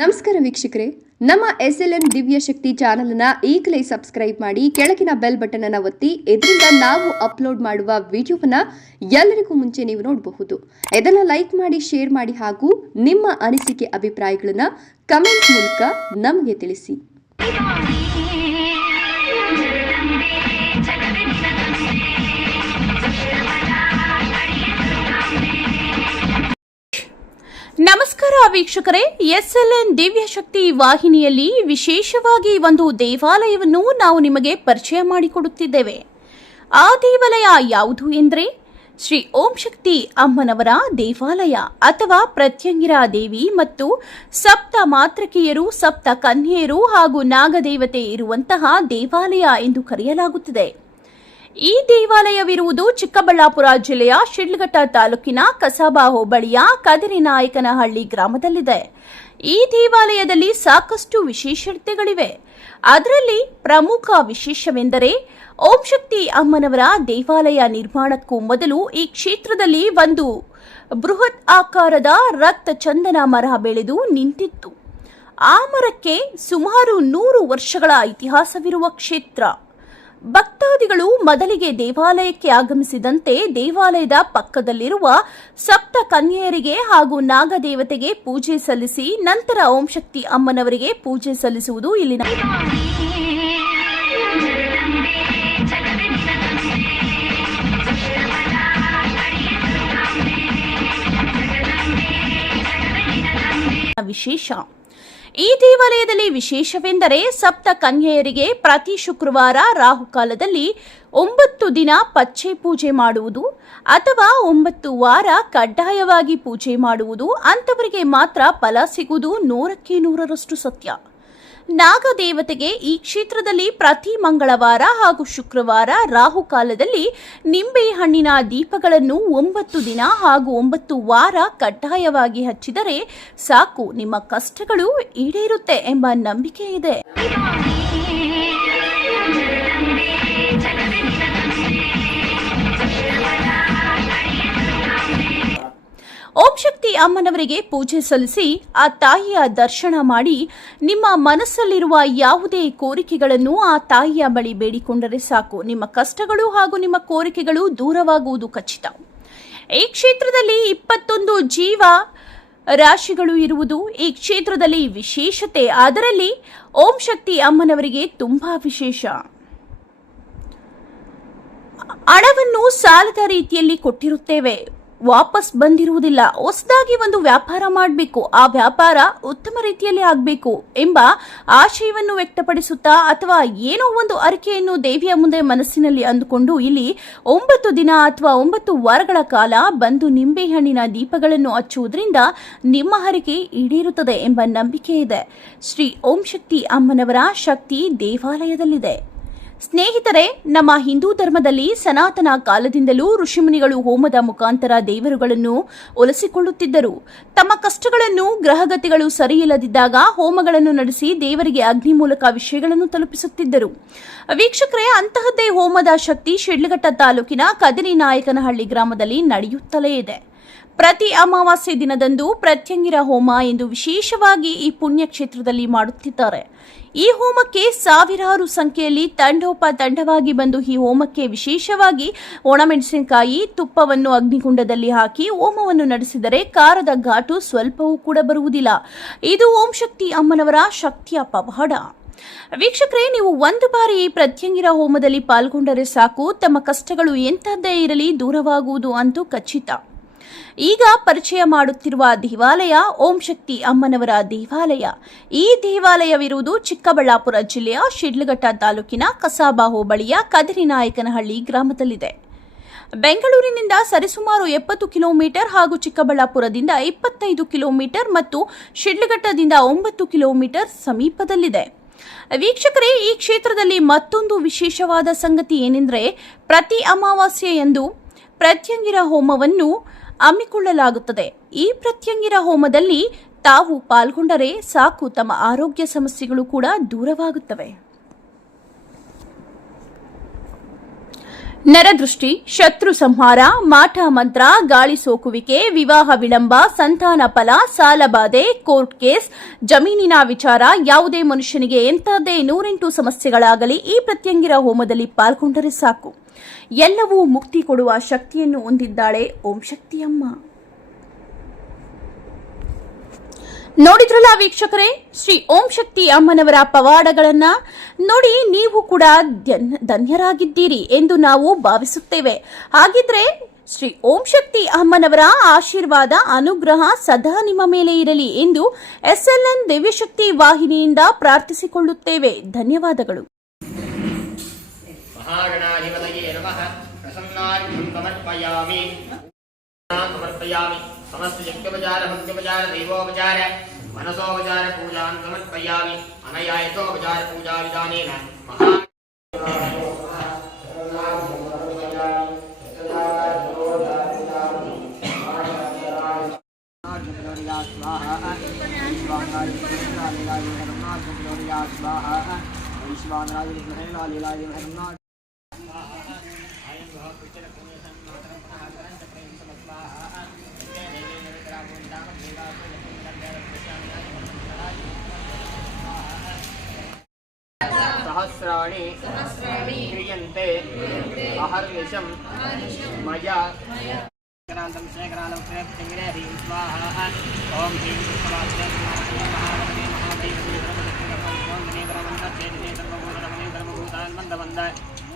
ನಮಸ್ಕಾರ ವೀಕ್ಷಕರೇ. ನಮ್ಮ ಎಸ್ ಎಲ್ ಎನ್ ದಿವ್ಯ ಶಕ್ತಿ ಚಾನಲ್ನ ಈಗಲೇ ಸಬ್ಸ್ಕ್ರೈಬ್ ಮಾಡಿ ಕೆಳಗಿನ ಬೆಲ್ ಬಟನ್ ಅನ್ನು ಒತ್ತಿ, ಇದರಿಂದ ನಾವು ಅಪ್ಲೋಡ್ ಮಾಡುವ ವಿಡಿಯೋವನ್ನ ಎಲ್ಲರಿಗೂ ಮುಂಚೆ ನೀವು ನೋಡಬಹುದು. ಇದನ್ನ ಲೈಕ್ ಮಾಡಿ, ಶೇರ್ ಮಾಡಿ ಹಾಗೂ ನಿಮ್ಮ ಅನಿಸಿಕೆ, ಅಭಿಪ್ರಾಯಗಳನ್ನ ಕಮೆಂಟ್ ಮೂಲಕ ನಮಗೆ ತಿಳಿಸಿ. ನಮಸ್ಕಾರ ವೀಕ್ಷಕರೇ, ಎಸ್ಎಲ್ಎನ್ ದಿವ್ಯ ಶಕ್ತಿ ವಾಹಿನಿಯಲ್ಲಿ ವಿಶೇಷವಾಗಿ ಒಂದು ದೇವಾಲಯವನ್ನು ನಾವು ನಿಮಗೆ ಪರಿಚಯ ಮಾಡಿಕೊಡುತ್ತಿದ್ದೇವೆ. ಆ ದೇವಾಲಯ ಯಾವುದು ಎಂದರೆ, ಶ್ರೀ ಓಂ ಶಕ್ತಿ ಅಮ್ಮನವರ ದೇವಾಲಯ ಅಥವಾ ಪ್ರತ್ಯಂಗಿರ ದೇವಿ ಮತ್ತು ಸಪ್ತ ಮಾತೃಕೆಯರು, ಸಪ್ತ ಕನ್ಯೆಯರು ಹಾಗೂ ನಾಗದೇವತೆ ಇರುವಂತಹ ದೇವಾಲಯ ಎಂದು ಕರೆಯಲಾಗುತ್ತದೆ. ಈ ದೇವಾಲಯವಿರುವುದು ಚಿಕ್ಕಬಳ್ಳಾಪುರ ಜಿಲ್ಲೆಯ ಶಿಡ್ಲಘಟ್ಟ ತಾಲೂಕಿನ ಕಸಾಬಾ ಹೋಬಳಿಯ ಕದಿರಿನಾಯಕನಹಳ್ಳಿ ಗ್ರಾಮದಲ್ಲಿದೆ. ಈ ದೇವಾಲಯದಲ್ಲಿ ಸಾಕಷ್ಟು ವಿಶೇಷತೆಗಳಿವೆ. ಅದರಲ್ಲಿ ಪ್ರಮುಖ ವಿಶೇಷವೆಂದರೆ ಓಂ ಶಕ್ತಿ ಅಮ್ಮನವರ ದೇವಾಲಯ ನಿರ್ಮಾಣಕ್ಕೂ ಮೊದಲು ಈ ಕ್ಷೇತ್ರದಲ್ಲಿ ಒಂದು ಬೃಹತ್ ಆಕಾರದ ರಕ್ತ ಚಂದನ ಮರ ಬೆಳೆದು ನಿಂತಿತ್ತು. ಆ ಮರಕ್ಕೆ ಸುಮಾರು ನೂರು ವರ್ಷಗಳ ಇತಿಹಾಸವಿರುವ ಕ್ಷೇತ್ರ. ಭಕ್ತಾದಿಗಳು ಮೊದಲಿಗೆ ದೇವಾಲಯಕ್ಕೆ ಆಗಮಿಸಿದಂತೆ ದೇವಾಲಯದ ಪಕ್ಕದಲ್ಲಿರುವ ಸಪ್ತ ಕನ್ಯೆಯರಿಗೆ ಹಾಗೂ ನಾಗದೇವತೆಗೆ ಪೂಜೆ ಸಲ್ಲಿಸಿ ನಂತರ ಓಂ ಶಕ್ತಿ ಅಮ್ಮನವರಿಗೆ ಪೂಜೆ ಸಲ್ಲಿಸುವುದು ಇಲ್ಲಿನ ವಿಶೇಷ. ಈ ದೇವಾಲಯದಲ್ಲಿ ವಿಶೇಷವೆಂದರೆ ಸಪ್ತ ಕನ್ಯೆಯರಿಗೆ ಪ್ರತಿ ಶುಕ್ರವಾರ ರಾಹುಕಾಲದಲ್ಲಿ ಒಂಬತ್ತು ದಿನ ಪಚ್ಚೆ ಪೂಜೆ ಮಾಡುವುದು ಅಥವಾ ಒಂಬತ್ತು ವಾರ ಕಡ್ಡಾಯವಾಗಿ ಪೂಜೆ ಮಾಡುವುದು, ಅಂಥವರಿಗೆ ಮಾತ್ರ ಫಲ ಸಿಗುವುದು ನೂರಕ್ಕೆ ನೂರರಷ್ಟು ಸತ್ಯ. ನಾಗದೇವತೆಗೆ ಈ ಕ್ಷೇತ್ರದಲ್ಲಿ ಪ್ರತಿ ಮಂಗಳವಾರ ಹಾಗೂ ಶುಕ್ರವಾರ ರಾಹುಕಾಲದಲ್ಲಿ ನಿಂಬೆ ಹಣ್ಣಿನ ದೀಪಗಳನ್ನು ಒಂಬತ್ತು ದಿನ ಹಾಗೂ ಒಂಬತ್ತು ವಾರ ಕಡ್ಡಾಯವಾಗಿ ಹಚ್ಚಿದರೆ ಸಾಕು, ನಿಮ್ಮ ಕಷ್ಟಗಳು ಈಡೇರುತ್ತೆ ಎಂಬ ನಂಬಿಕೆ ಇದೆ. ಓಂ ಶಕ್ತಿ ಅಮ್ಮನವರಿಗೆ ಪೂಜೆ ಸಲ್ಲಿಸಿ ಆ ತಾಯಿಯ ದರ್ಶನ ಮಾಡಿ ನಿಮ್ಮ ಮನಸ್ಸಲ್ಲಿರುವ ಯಾವುದೇ ಕೋರಿಕೆಗಳನ್ನು ಆ ತಾಯಿಯ ಬಳಿ ಬೇಡಿಕೊಂಡರೆ ಸಾಕು. ನಿಮ್ಮ ಕಷ್ಟಗಳು ಹಾಗೂ ನಿಮ್ಮ ಕೋರಿಕೆಗಳು ದೂರವಾಗುವುದು ಖಚಿತ. ಈ ಕ್ಷೇತ್ರದಲ್ಲಿ ಇಪ್ಪತ್ತೊಂದು ಜೀವ ರಾಶಿಗಳು ಇರುವುದು ಈ ಕ್ಷೇತ್ರದಲ್ಲಿ ವಿಶೇಷತೆ. ಅದರಲ್ಲಿ ಓಂ ಶಕ್ತಿ ಅಮ್ಮನವರಿಗೆ ತುಂಬಾ ವಿಶೇಷ. ಹಣವನ್ನು ಸಾಲದ ರೀತಿಯಲ್ಲಿ ಕೊಟ್ಟಿರುತ್ತೇವೆ. ವಾಪಸ್ ಬಂದಿರುವುದಿಲ್ಲ. ಹೊಸದಾಗಿ ಒಂದು ವ್ಯಾಪಾರ ಮಾಡಬೇಕು. ಆ ವ್ಯಾಪಾರ ಉತ್ತಮ ರೀತಿಯಲ್ಲಿ ಆಗಬೇಕು ಎಂಬ ಆಶಯವನ್ನು ವ್ಯಕ್ತಪಡಿಸುತ್ತಾ ಅಥವಾ ಏನೋ ಒಂದು ಅರಿಕೆಯನ್ನು ದೇವಿಯ ಮುಂದೆ ಮನಸ್ಸಿನಲ್ಲಿ ಅಂದುಕೊಂಡು ಇಲ್ಲಿ ಒಂಬತ್ತು ದಿನ ಅಥವಾ ಒಂಬತ್ತು ವಾರಗಳ ಕಾಲ ಬಂದು ನಿಂಬೆಹಣ್ಣಿನ ದೀಪಗಳನ್ನು ಹಚ್ಚುವುದರಿಂದ ನಿಮ್ಮ ಹರಿಕೆ ಈಡೇರುತ್ತದೆ ಎಂಬ ನಂಬಿಕೆ ಇದೆ. ಶ್ರೀ ಓಂ ಶಕ್ತಿ ಅಮ್ಮನವರ ಶಕ್ತಿ ದೇವಾಲಯದಲ್ಲಿದೆ. ಸ್ನೇಹಿತರೆ, ನಮ್ಮ ಹಿಂದೂ ಧರ್ಮದಲ್ಲಿ ಸನಾತನ ಕಾಲದಿಂದಲೂ ಋಷಿಮುನಿಗಳು ಹೋಮದ ಮುಖಾಂತರ ದೇವರುಗಳನ್ನು ಒಲಿಸಿಕೊಳ್ಳುತ್ತಿದ್ದರು. ತಮ್ಮ ಕಷ್ಟಗಳನ್ನು, ಗ್ರಹಗತಿಗಳು ಸರಿಯಿಲ್ಲದಿದ್ದಾಗ ಹೋಮಗಳನ್ನು ನಡೆಸಿ ದೇವರಿಗೆ ಅಗ್ನಿ ಮೂಲಕ ವಿಷಯಗಳನ್ನು ತಲುಪಿಸುತ್ತಿದ್ದರು. ವೀಕ್ಷಕರೇ, ಅಂತಹದ್ದೇ ಹೋಮದ ಶಕ್ತಿ ಶಿಡ್ಲಘಟ್ಟ ತಾಲೂಕಿನ ಕದಿರಿ ನಾಯಕನಹಳ್ಳಿ ಗ್ರಾಮದಲ್ಲಿ ನಡೆಯುತ್ತಲೇ ಇದೆ. ಪ್ರತಿ ಅಮಾವಾಸ್ಯೆ ದಿನದಂದು ಪ್ರತ್ಯಂಗಿರ ಹೋಮ ಎಂದು ವಿಶೇಷವಾಗಿ ಈ ಪುಣ್ಯಕ್ಷೇತ್ರದಲ್ಲಿ ಮಾಡುತ್ತಿದ್ದಾರೆ. ಈ ಹೋಮಕ್ಕೆ ಸಾವಿರಾರು ಸಂಖ್ಯೆಯಲ್ಲಿ ತಂಡೋಪ ತಂಡವಾಗಿ ಬಂದು ಈ ಹೋಮಕ್ಕೆ ವಿಶೇಷವಾಗಿ ಒಣಮೆಣಸಿನಕಾಯಿ, ತುಪ್ಪವನ್ನು ಅಗ್ನಿಕುಂಡದಲ್ಲಿ ಹಾಕಿ ಹೋಮವನ್ನು ನಡೆಸಿದರೆ ಕಾರದ ಘಾಟು ಸ್ವಲ್ಪವೂ ಕೂಡ ಬರುವುದಿಲ್ಲ. ಇದು ಓಂ ಶಕ್ತಿ ಅಮ್ಮನವರ ಶಕ್ತಿಯ ಪವಾಡ. ವೀಕ್ಷಕರೇ, ನೀವು ಒಂದು ಬಾರಿ ಈ ಪ್ರತ್ಯಂಗಿರ ಹೋಮದಲ್ಲಿ ಪಾಲ್ಗೊಂಡರೆ ಸಾಕು. ತಮ್ಮ ಕಷ್ಟಗಳು ಎಂಥದ್ದೇ ಇರಲಿ ದೂರವಾಗುವುದು ಅಂತೂ ಖಚಿತ. ಈಗ ಪರಿಚಯ ಮಾಡುತ್ತಿರುವ ದೇವಾಲಯ ಓಂ ಶಕ್ತಿ ಅಮ್ಮನವರ ದೇವಾಲಯ. ಈ ದೇವಾಲಯವಿರುವುದು ಚಿಕ್ಕಬಳ್ಳಾಪುರ ಜಿಲ್ಲೆಯ ಶಿಡ್ಲಘಟ್ಟ ತಾಲೂಕಿನ ಕಸಾಬಾ ಹೋಬಳಿಯ ಕದಿರಿನಾಯಕನಹಳ್ಳಿ ಗ್ರಾಮದಲ್ಲಿದೆ. ಬೆಂಗಳೂರಿನಿಂದ ಸರಿಸುಮಾರು ಎಪ್ಪತ್ತು ಕಿಲೋಮೀಟರ್ ಹಾಗೂ ಚಿಕ್ಕಬಳ್ಳಾಪುರದಿಂದ ಇಪ್ಪತ್ತೈದು ಕಿಲೋಮೀಟರ್ ಮತ್ತು ಶಿಡ್ಲಘಟ್ಟದಿಂದ ಒಂಬತ್ತು ಕಿಲೋಮೀಟರ್ ಸಮೀಪದಲ್ಲಿದೆ. ವೀಕ್ಷಕರೇ, ಈ ಕ್ಷೇತ್ರದಲ್ಲಿ ಮತ್ತೊಂದು ವಿಶೇಷವಾದ ಸಂಗತಿ ಏನೆಂದರೆ, ಪ್ರತಿ ಅಮಾವಾಸ್ಯೆಯಂದು ಪ್ರತ್ಯಂಗಿರ ಹೋಮವನ್ನು ಹಮ್ಮಿಕೊಳ್ಳಲಾಗುತ್ತದೆ. ಈ ಪ್ರತ್ಯಂಗಿರ ಹೋಮದಲ್ಲಿ ತಾವು ಪಾಲ್ಗೊಂಡರೆ ಸಾಕು, ತಮ್ಮ ಆರೋಗ್ಯ ಸಮಸ್ಯೆಗಳು ಕೂಡ ದೂರವಾಗುತ್ತವೆ. ನರದೃಷ್ಟಿ, ಶತ್ರು ಸಂಹಾರ ಮಾಟ ಮಂತ್ರ, ಗಾಳಿ ಸೋಕುವಿಕೆ, ವಿವಾಹ ವಿಳಂಬ, ಸಂತಾನ ಫಲ ಸಾಲಬಾಧೆ ಕೋರ್ಟ್ ಕೇಸ್, ಜಮೀನಿನ ವಿಚಾರ, ಯಾವುದೇ ಮನುಷ್ಯನಿಗೆ ಎಂಥದ್ದೇ ನೂರೆಂಟು ಸಮಸ್ಯೆಗಳಾಗಲಿ ಈ ಪ್ರತ್ಯಂಗಿರ ಹೋಮದಲ್ಲಿ ಪಾಲ್ಗೊಂಡರೆ ಸಾಕು. ಎಲ್ಲವೂ ಮುಕ್ತಿ ಕೊಡುವ ಶಕ್ತಿಯನ್ನು ಹೊಂದಿದ್ದಾಳೆ ಓಂ ಶಕ್ತಿಯಮ್ಮ. ನೋಡಿದ್ರಲ್ಲ ವೀಕ್ಷಕರೇ, ಶ್ರೀ ಓಂ ಶಕ್ತಿ ಅಮ್ಮನವರ ಪವಾಡಗಳನ್ನ? ನೋಡಿ, ನೀವು ಕೂಡ ಧನ್ಯ- ಧನ್ಯರಾಗಿದ್ದೀರಿ ಎಂದು ನಾವು ಭಾವಿಸುತ್ತೇವೆ. ಹಾಗಿದ್ರೆ ಶ್ರೀ ಓಂ ಶಕ್ತಿ ಅಮ್ಮನವರ ಆಶೀರ್ವಾದ, ಅನುಗ್ರಹ ಸದಾ ನಿಮ್ಮ ಮೇಲೆ ಇರಲಿ ಎಂದು ಎಸ್ಎಲ್ಎನ್ ದಿವ್ಯಶಕ್ತಿ ವಾಹಿನಿಯಿಂದ ಪ್ರಾರ್ಥಿಸಿಕೊಳ್ಳುತ್ತೇವೆ. ಧನ್ಯವಾದಗಳು. नमः। प्रसन्नार्घ्यं समर्पयामि। समर्पयामि। समस्तयज्ञोपचारभक्त्यपचारदैवोपचार मनसोपचारपूजां समर्पयामि अनया यथोपचारपूजाविधानेन महा स्वाहा स्वाहा स्वाहा स्वाहा सहस्राणि क्रियन्ते अहर्निशं मया करान्तं शेखरालं प्रेप्तिङ्गिरेहि स्वाहा ॐ ह्रीं सुखवास्ते महागणपति महादेवते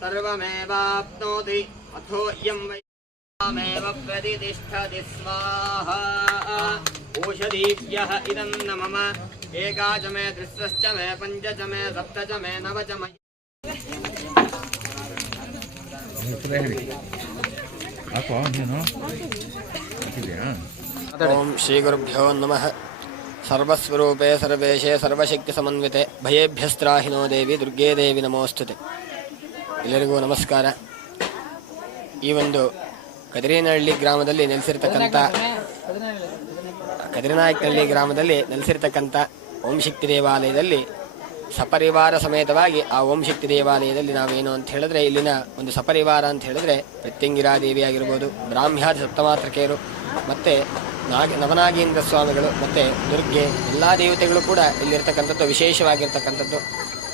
सर्वमेवाप्नोति अथो इयं वैमेव प्रतिष्ठति स्वाहा ओषधीभ्यः इदं न मम एका च मे तिस्रश्च मे पञ्च च मे सप्त च मे नव च मयि ఓం శ్రీ గురుభ్యో నమ సర్వస్వరూపే సర్వేషే సర్వశక్తి సమన్వితే భయేభ్యస్త్రాహినో దేవి దుర్గే దేవి నమోస్తుతే ಎಲ್ಲರಿಗೂ ನಮಸ್ಕಾರ. ಈ ಒಂದು ಕದಿರೇನಹಳ್ಳಿ ಗ್ರಾಮದಲ್ಲಿ ನೆಲೆಸಿರ್ತಕ್ಕಂಥ ಕದಿರನಾಯಕನಹಳ್ಳಿ ಗ್ರಾಮದಲ್ಲಿ ನೆಲೆಸಿರ್ತಕ್ಕಂಥ ಓಂಶಕ್ತಿ ದೇವಾಲಯದಲ್ಲಿ ಸಪರಿವಾರ ಸಮೇತವಾಗಿ ಆ ಓಂಶಕ್ತಿ ದೇವಾಲಯದಲ್ಲಿ ನಾವೇನು ಅಂತ ಹೇಳಿದ್ರೆ ಇಲ್ಲಿನ ಒಂದು ಸಪರಿವಾರ ಅಂತ ಹೇಳಿದ್ರೆ ಪ್ರತ್ಯಂಗಿರಾ ದೇವಿ ಆಗಿರ್ಬೋದು, ಬ್ರಾಹ್ಮ್ಯಾದಿ ಸಪ್ತಮಾತ್ರಕೆಯರು ಮತ್ತೆ ನಾಗ ನವನಾಗೇಂದ್ರ ಸ್ವಾಮಿಗಳು, ಮತ್ತೆ ದುರ್ಗೆ, ಎಲ್ಲ ದೇವತೆಗಳು ಕೂಡ ಇಲ್ಲಿರ್ತಕ್ಕಂಥದ್ದು ವಿಶೇಷವಾಗಿರ್ತಕ್ಕಂಥದ್ದು.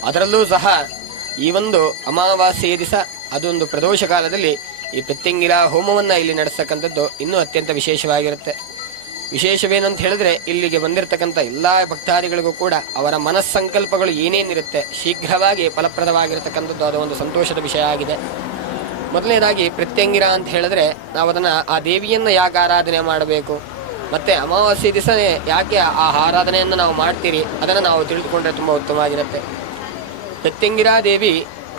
ಅದರಲ್ಲೂ ಸಹ ಈ ಒಂದು ಅಮಾವಾಸ್ಯೆಯ ದಿವಸ ಅದೊಂದು ಪ್ರದೋಷ ಕಾಲದಲ್ಲಿ ಈ ಪ್ರತ್ಯಂಗಿರ ಹೋಮವನ್ನು ಇಲ್ಲಿ ನಡೆಸ್ತಕ್ಕಂಥದ್ದು ಇನ್ನೂ ಅತ್ಯಂತ ವಿಶೇಷವಾಗಿರುತ್ತೆ. ವಿಶೇಷವೇನಂತ ಹೇಳಿದ್ರೆ, ಇಲ್ಲಿಗೆ ಬಂದಿರತಕ್ಕಂಥ ಎಲ್ಲ ಭಕ್ತಾದಿಗಳಿಗೂ ಕೂಡ ಅವರ ಮನಸ್ಸಂಕಲ್ಪಗಳು ಏನೇನಿರುತ್ತೆ, ಶೀಘ್ರವಾಗಿ ಫಲಪ್ರದವಾಗಿರತಕ್ಕಂಥದ್ದು ಅದು ಒಂದು ಸಂತೋಷದ ವಿಷಯ ಆಗಿದೆ. ಮೊದಲನೇದಾಗಿ ಪ್ರತ್ಯಂಗಿರ ಅಂತ ಹೇಳಿದ್ರೆ ನಾವು ಅದನ್ನ ಆ ದೇವಿಯನ್ನು ಯಾಕೆ ಆರಾಧನೆ ಮಾಡಬೇಕು, ಮತ್ತೆ ಅಮಾವಾಸ್ಯೆ ದಿವಸ ಯಾಕೆ ಆ ಆರಾಧನೆಯನ್ನು ನಾವು ಮಾಡ್ತೀರಿ, ಅದನ್ನು ನಾವು ತಿಳಿದುಕೊಂಡ್ರೆ ತುಂಬ ಉತ್ತಮವಾಗಿರುತ್ತೆ. ಪ್ರತ್ಯಂಗಿರಾ ದೇವಿ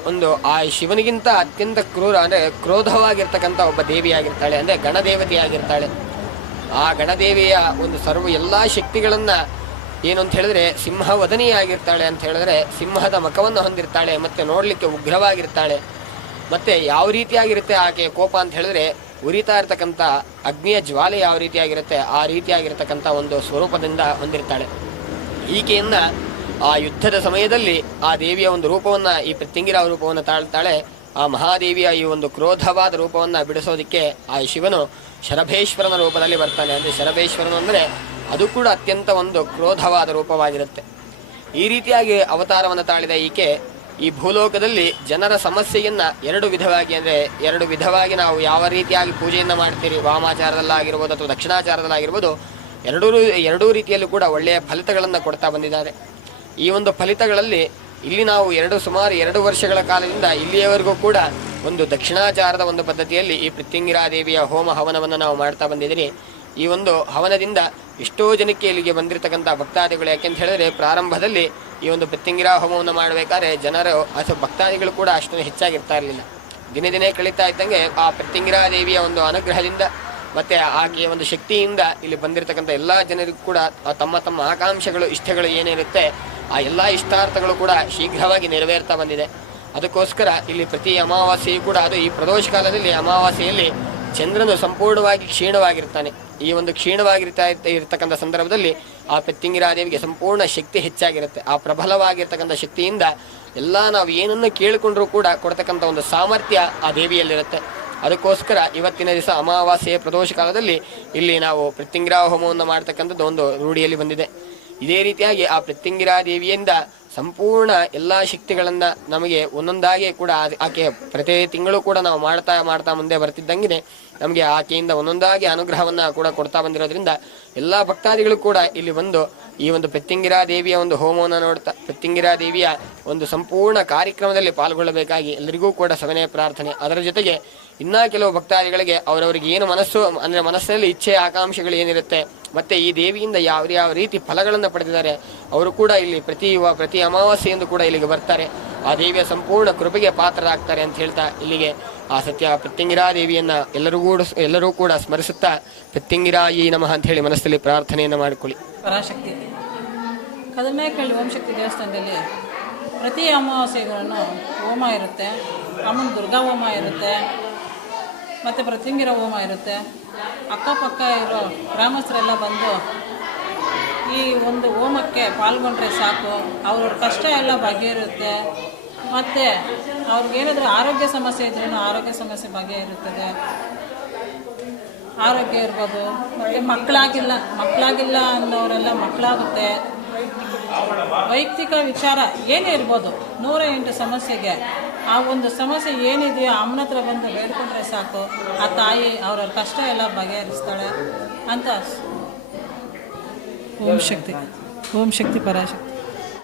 ಒಂದು ಆ ಶಿವನಿಗಿಂತ ಅತ್ಯಂತ ಕ್ರೂರ, ಅಂದರೆ ಕ್ರೋಧವಾಗಿರ್ತಕ್ಕಂಥ ಒಬ್ಬ ದೇವಿಯಾಗಿರ್ತಾಳೆ, ಅಂದರೆ ಗಣದೇವತೆಯಾಗಿರ್ತಾಳೆ. ಆ ಗಣದೇವಿಯ ಒಂದು ಸರ್ವ ಎಲ್ಲ ಶಕ್ತಿಗಳನ್ನ ಏನು ಅಂತ ಹೇಳಿದ್ರೆ ಸಿಂಹವದನಿಯಾಗಿರ್ತಾಳೆ ಅಂತ ಹೇಳಿದ್ರೆ ಸಿಂಹದ ಮುಖವನ್ನು ಹೊಂದಿರ್ತಾಳೆ, ಮತ್ತೆ ನೋಡಲಿಕ್ಕೆ ಉಗ್ರವಾಗಿರ್ತಾಳೆ, ಮತ್ತೆ ಯಾವ ರೀತಿಯಾಗಿರುತ್ತೆ ಆಕೆಯ ಕೋಪ ಅಂತ ಹೇಳಿದ್ರೆ ಉರಿತಾ ಇರತಕ್ಕಂಥ ಅಗ್ನಿಯ ಜ್ವಾಲೆ ಯಾವ ರೀತಿಯಾಗಿರುತ್ತೆ ಆ ರೀತಿಯಾಗಿರ್ತಕ್ಕಂಥ ಒಂದು ಸ್ವರೂಪದಿಂದ ಹೊಂದಿರ್ತಾಳೆ. ಈಕೆಯನ್ನ ಆ ಯುದ್ಧದ ಸಮಯದಲ್ಲಿ ಆ ದೇವಿಯ ಒಂದು ರೂಪವನ್ನ, ಈ ಪ್ರತ್ಯಂಗಿರ ರೂಪವನ್ನು ತಾಳ್ತಾಳೆ. ಆ ಮಹಾದೇವಿಯ ಈ ಒಂದು ಕ್ರೋಧವಾದ ರೂಪವನ್ನ ಬಿಡಿಸೋದಕ್ಕೆ ಆ ಶಿವನು ಶರಭೇಶ್ವರನ ರೂಪದಲ್ಲಿ ಬರ್ತಾನೆ. ಅಂದ್ರೆ ಶರಭೇಶ್ವರನು ಅಂದ್ರೆ ಅದು ಕೂಡ ಅತ್ಯಂತ ಒಂದು ಕ್ರೋಧವಾದ ರೂಪವಾಗಿರುತ್ತೆ. ಈ ರೀತಿಯಾಗಿ ಅವತಾರವನ್ನು ತಾಳಿದ ಈಕೆ ಈ ಭೂಲೋಕದಲ್ಲಿ ಜನರ ಸಮಸ್ಯೆಯನ್ನ ಎರಡು ವಿಧವಾಗಿ ಅಂದ್ರೆ ಎರಡು ವಿಧವಾಗಿ ನಾವು ಯಾವ ರೀತಿಯಾಗಿ ಪೂಜೆಯನ್ನು ಮಾಡ್ತೀರಿ, ವಾಮಾಚಾರದಲ್ಲಾಗಿರ್ಬೋದು ಅಥವಾ ದಕ್ಷಿಣಾಚಾರದಲ್ಲಾಗಿರ್ಬೋದು, ಎರಡೂ ಎರಡೂ ರೀತಿಯಲ್ಲೂ ಕೂಡ ಒಳ್ಳೆಯ ಫಲಿತಗಳನ್ನು ಕೊಡ್ತಾ ಬಂದಿದ್ದಾರೆ. ಈ ಒಂದು ಫಲಿತಗಳಲ್ಲಿ ಇಲ್ಲಿ ನಾವು ಎರಡು ಸುಮಾರು ಎರಡು ವರ್ಷಗಳ ಕಾಲದಿಂದ ಇಲ್ಲಿಯವರೆಗೂ ಕೂಡ ಒಂದು ದಕ್ಷಿಣಾಚಾರದ ಒಂದು ಪದ್ಧತಿಯಲ್ಲಿ ಈ ಪೃಥ್ವಿಂಗಿರಾದೇವಿಯ ದೇವಿಯ ಹೋಮ ಹವನವನ್ನು ನಾವು ಮಾಡ್ತಾ ಬಂದಿದ್ದೀರಿ ಈ ಒಂದು ಹವನದಿಂದ ಎಷ್ಟೋ ಜನಕ್ಕೆ ಇಲ್ಲಿಗೆ ಬಂದಿರತಕ್ಕಂಥ ಭಕ್ತಾದಿಗಳು, ಯಾಕೆಂತ ಹೇಳಿದ್ರೆ ಪ್ರಾರಂಭದಲ್ಲಿ ಈ ಒಂದು ಪೃಥ್ವಿಂಗಿರಾ ಹೋಮವನ್ನು ಮಾಡಬೇಕಾದ್ರೆ ಜನರು, ಅಥವಾ ಭಕ್ತಾದಿಗಳು ಕೂಡ ಅಷ್ಟೊಂದು ಹೆಚ್ಚಾಗಿರ್ತಾ ಇರಲಿಲ್ಲ. ದಿನೇ ದಿನೇ ಕಳೀತಾ ಇದ್ದಂಗೆ ಆ ದೇವಿಯ ಒಂದು ಅನುಗ್ರಹದಿಂದ ಮತ್ತು ಆಕೆಯ ಒಂದು ಶಕ್ತಿಯಿಂದ ಇಲ್ಲಿ ಬಂದಿರತಕ್ಕಂಥ ಎಲ್ಲ ಜನರಿಗೂ ಕೂಡ ತಮ್ಮ ತಮ್ಮ ಆಕಾಂಕ್ಷೆಗಳು, ಇಷ್ಟಗಳು ಏನಿರುತ್ತೆ ಆ ಎಲ್ಲ ಇಷ್ಟಾರ್ಥಗಳು ಕೂಡ ಶೀಘ್ರವಾಗಿ ನೆರವೇರ್ತಾ ಬಂದಿದೆ. ಅದಕ್ಕೋಸ್ಕರ ಇಲ್ಲಿ ಪ್ರತಿ ಅಮಾವಾಸ್ಯೆಯೂ ಕೂಡ ಅದು ಈ ಪ್ರದೋಷ ಕಾಲದಲ್ಲಿ ಅಮಾವಾಸ್ಯೆಯಲ್ಲಿ ಚಂದ್ರನು ಸಂಪೂರ್ಣವಾಗಿ ಕ್ಷೀಣವಾಗಿರ್ತಾನೆ. ಈ ಒಂದು ಕ್ಷೀಣವಾಗಿರ್ತಾ ಇರ್ತ- ಇರ್ತಕ್ಕಂಥ ಸಂದರ್ಭದಲ್ಲಿ ಆ ಪ್ರತ್ಯಂಗಿರಾದೇವಿಗೆ ಸಂಪೂರ್ಣ ಶಕ್ತಿ ಹೆಚ್ಚಾಗಿರುತ್ತೆ. ಆ ಪ್ರಬಲವಾಗಿರ್ತಕ್ಕಂಥ ಶಕ್ತಿಯಿಂದ ಎಲ್ಲ ನಾವು ಏನನ್ನು ಕೇಳಿಕೊಂಡ್ರೂ ಕೂಡ ಕೊಡ್ತಕ್ಕಂಥ ಒಂದು ಸಾಮರ್ಥ್ಯ ಆ ದೇವಿಯಲ್ಲಿರುತ್ತೆ. ಅದಕ್ಕೋಸ್ಕರ ಇವತ್ತಿನ ದಿವಸ ಅಮಾವಾಸ್ಯೆಯ ಪ್ರದೋಷ ಕಾಲದಲ್ಲಿ ಇಲ್ಲಿ ನಾವು ಪ್ರತ್ಯಂಗಿರಾ ಹೋಮವನ್ನು ಮಾಡ್ತಕ್ಕಂಥದ್ದು ಒಂದು ರೂಢಿಯಲ್ಲಿ ಬಂದಿದೆ. ಇದೇ ರೀತಿಯಾಗಿ ಆ ಪ್ರತ್ಯಂಗಿರಾ ದೇವಿಯಿಂದ ಸಂಪೂರ್ಣ ಎಲ್ಲ ಶಕ್ತಿಗಳನ್ನ ನಮಗೆ ಒಂದೊಂದಾಗಿ ಕೂಡ ಆಕೆ ಪ್ರತಿ ತಿಂಗಳು ಕೂಡ ನಾವು ಮಾಡ್ತಾ ಮಾಡ್ತಾ ಮುಂದೆ ಬರ್ತಿದ್ದಂಗೆ ನಮಗೆ ಆಕೆಯಿಂದ ಒಂದೊಂದಾಗಿ ಅನುಗ್ರಹವನ್ನ ಕೂಡ ಕೊಡ್ತಾ ಬಂದಿರೋದ್ರಿಂದ ಎಲ್ಲ ಭಕ್ತಾದಿಗಳು ಕೂಡ ಇಲ್ಲಿ ಬಂದು ಈ ಒಂದು ಪ್ರತ್ಯಂಗಿರಾ ದೇವಿಯ ಒಂದು ಹೋಮವನ್ನು ನೋಡ್ತಾ ಪ್ರತ್ಯಂಗಿರಾ ದೇವಿಯ ಒಂದು ಸಂಪೂರ್ಣ ಕಾರ್ಯಕ್ರಮದಲ್ಲಿ ಪಾಲ್ಗೊಳ್ಳಬೇಕಾಗಿ ಎಲ್ಲರಿಗೂ ಕೂಡ ಸವನೆಯ ಪ್ರಾರ್ಥನೆ. ಅದರ ಜೊತೆಗೆ ಇನ್ನೂ ಕೆಲವು ಭಕ್ತಾದಿಗಳಿಗೆ ಅವರವರಿಗೆ ಏನು ಮನಸ್ಸು, ಅಂದರೆ ಮನಸ್ಸಿನಲ್ಲಿ ಇಚ್ಛೆ, ಆಕಾಂಕ್ಷೆಗಳು ಏನಿರುತ್ತೆ ಮತ್ತೆ ಈ ದೇವಿಯಿಂದ ಯಾವ ಯಾವ ರೀತಿ ಫಲಗಳನ್ನು ಪಡೆದಿದ್ದಾರೆ, ಅವರು ಕೂಡ ಇಲ್ಲಿ ಪ್ರತಿ ಪ್ರತಿ ಅಮಾವಾಸ್ಯೆಯಂದು ಕೂಡ ಇಲ್ಲಿಗೆ ಬರ್ತಾರೆ. ಆ ದೇವಿಯ ಸಂಪೂರ್ಣ ಕೃಪೆಗೆ ಪಾತ್ರರಾಗ್ತಾರೆ ಅಂತ ಹೇಳ್ತಾ ಇಲ್ಲಿಗೆ ಆ ಸತ್ಯ ಪ್ರತ್ಯಂಗಿರಾ ದೇವಿಯನ್ನ ಎಲ್ಲರೂ ಕೂಡ ಎಲ್ಲರೂ ಕೂಡ ಸ್ಮರಿಸುತ್ತಾ ಪ್ರತ್ಯಂಗಿರಾಯಿ ನಮಃ ಅಂತ ಹೇಳಿ ಮನಸ್ಸಲ್ಲಿ ಪ್ರಾರ್ಥನೆಯನ್ನು ಮಾಡಿಕೊಳ್ಳಿ. ಪರಾಶಕ್ತಿ. ಕದಮೇಕಳ್ಳಿ ಓಂಶಕ್ತಿ ದೇವಸ್ಥಾನದಲ್ಲಿ ಪ್ರತಿ ಅಮಾವಾಸ್ಯೆಗಳನ್ನು ಹೋಮ ಇರುತ್ತೆ. ಅಮ್ಮನ ದುರ್ಗಾ ಹೋಮ ಇರುತ್ತೆ. ಮತ್ತು ಪ್ರತ್ಯಂಗಿರ ಹೋಮ ಇರುತ್ತೆ. ಅಕ್ಕಪಕ್ಕ ಇರೋ ಗ್ರಾಮಸ್ಥರೆಲ್ಲ ಬಂದು ಈ ಒಂದು ಹೋಮಕ್ಕೆ ಪಾಲ್ಗೊಂಡ್ರೆ ಸಾಕು ಅವ್ರವ್ರ ಕಷ್ಟ ಎಲ್ಲ ಬಗೆಯಿರುತ್ತೆ ಮತ್ತು ಅವ್ರಿಗೇನಾದರೂ ಆರೋಗ್ಯ ಸಮಸ್ಯೆ ಇದ್ರೂ ಆರೋಗ್ಯ ಸಮಸ್ಯೆ ಬಗೆಯಿರುತ್ತದೆ ಆರೋಗ್ಯ ಇರ್ಬೋದು, ಮತ್ತು ಮಕ್ಕಳಾಗಿಲ್ಲ ಮಕ್ಕಳಾಗಿಲ್ಲ ಅನ್ನೋರೆಲ್ಲ ಮಕ್ಕಳಾಗುತ್ತೆ. ವೈಯಕ್ತಿಕ ವಿಚಾರ ಏನೇ ಇರ್ಬೋದು, ನೂರ ಎಂಟು ಸಮಸ್ಯೆಗೆ ಆ ಒಂದು ಸಮಸ್ಯೆ ಏನಿದೆಯೋ ಅಮ್ಮನ ಹತ್ರ ಬಂದು ಬೇಡ್ಕೊಂಡ್ರೆ ಸಾಕು. ಆ ತಾಯಿ ಅವ್ರವ್ರ ಕಷ್ಟ ಎಲ್ಲ ಬಗೆಹರಿಸ್ತಾಳೆ ಅಂತ. ಓಂ ಶಕ್ತಿ. ಓಂ ಶಕ್ತಿ ಪರಾಶಕ್ತಿ.